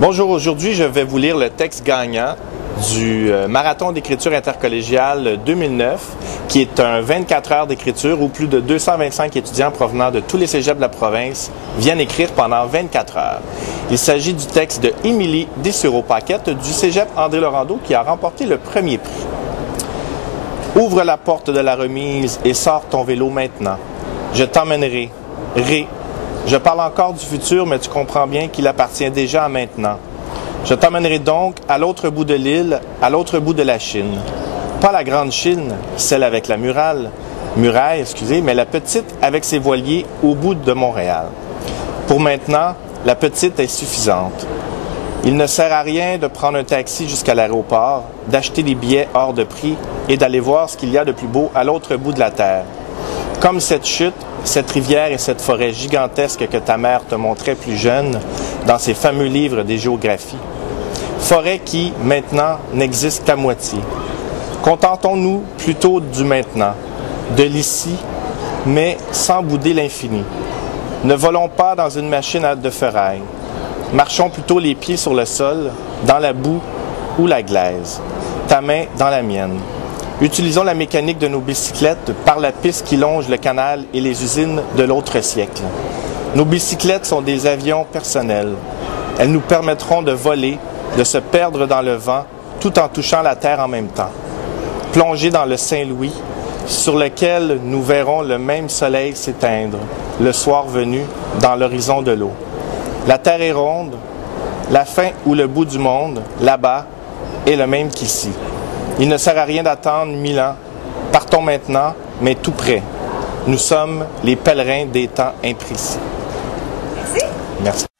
Bonjour, aujourd'hui je vais vous lire le texte gagnant du Marathon d'écriture intercollégiale 2009, qui est un 24 heures d'écriture où plus de 225 étudiants provenant de tous les cégeps de la province viennent écrire pendant 24 heures. Il s'agit du texte de Émilie Dessureau-Paquette du cégep André-Laurando qui a remporté le premier prix. Ouvre la porte de la remise et sors ton vélo maintenant. Je t'emmènerai. Je parle encore du futur, mais tu comprends bien qu'il appartient déjà à maintenant. Je t'emmènerai donc à l'autre bout de l'île, à l'autre bout de la Chine. Pas la grande Chine, celle avec la muraille, mais la petite avec ses voiliers au bout de Montréal. Pour maintenant, la petite est suffisante. Il ne sert à rien de prendre un taxi jusqu'à l'aéroport, d'acheter des billets hors de prix et d'aller voir ce qu'il y a de plus beau à l'autre bout de la terre. Comme cette chute, cette rivière et cette forêt gigantesque que ta mère te montrait plus jeune dans ses fameux livres des géographies. Forêt qui, maintenant, n'existe qu'à moitié. Contentons-nous plutôt du maintenant, de l'ici, mais sans bouder l'infini. Ne volons pas dans une machine de ferraille. Marchons plutôt les pieds sur le sol, dans la boue ou la glaise. Ta main dans la mienne. Utilisons la mécanique de nos bicyclettes par la piste qui longe le canal et les usines de l'autre siècle. Nos bicyclettes sont des avions personnels. Elles nous permettront de voler, de se perdre dans le vent, tout en touchant la terre en même temps. Plonger dans le Saint-Louis, sur lequel nous verrons le même soleil s'éteindre, le soir venu, dans l'horizon de l'eau. La terre est ronde, la fin ou le bout du monde, là-bas, est le même qu'ici. Il ne sert à rien d'attendre 1000 ans. Partons maintenant, mais tout près. Nous sommes les pèlerins des temps imprécis. Merci. Merci.